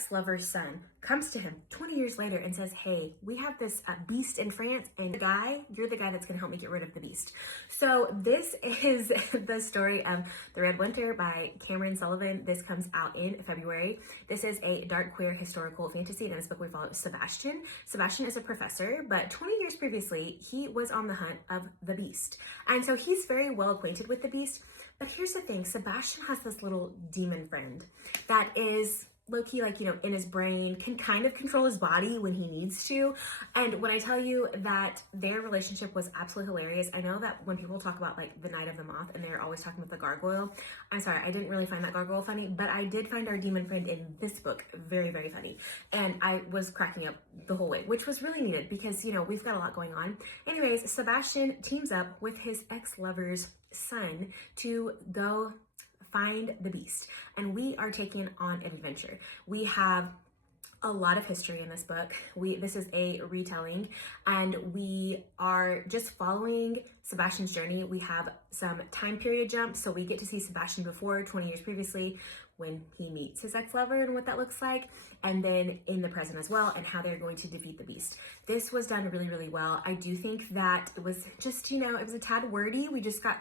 ex-lover's son comes to him 20 years later and says, hey, we have this beast in France, and you're the guy that's going to help me get rid of the beast. So this is the story of The Red Winter by Cameron Sullivan. This comes out in February. This is a dark queer historical fantasy, and in this book we follow Sebastian. Sebastian is a professor, but 20 years previously he was on the hunt of the beast, and so he's very well acquainted with the beast. But here's the thing, Sebastian has this little demon friend that is low-key, like, in his brain, can kind of control his body when he needs to. And when I tell you that their relationship was absolutely hilarious, I know that when people talk about like the Night of the Moth and they're always talking about the gargoyle, I'm sorry, I didn't really find that gargoyle funny, but I did find our demon friend in this book very, very funny. And I was cracking up the whole way, which was really needed because, we've got a lot going on. Anyways, Sebastian teams up with his ex-lover's son to go find the beast, and we are taken on an adventure. We have a lot of history in this book. This is a retelling, and we are just following Sebastian's journey. We have some time period jumps, so we get to see Sebastian before 20 years previously when he meets his ex-lover and what that looks like, and then in the present as well, and how they're going to defeat the beast. This was done really, really well. I do think that it was just, it was a tad wordy.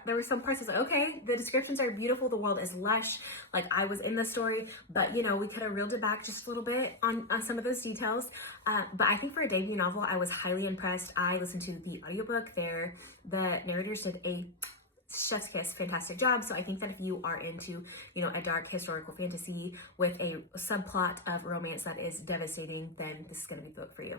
There were some parts I was like, okay, the descriptions are beautiful, the world is lush, like I was in the story, but we could have reeled it back just a little bit on some of those details. But I think for a debut novel, I was highly impressed. I listened to the audiobook there. The narrators did a chef's kiss fantastic job. So I think that if you are into a dark historical fantasy with a subplot of romance that is devastating, then this is going to be the book for you.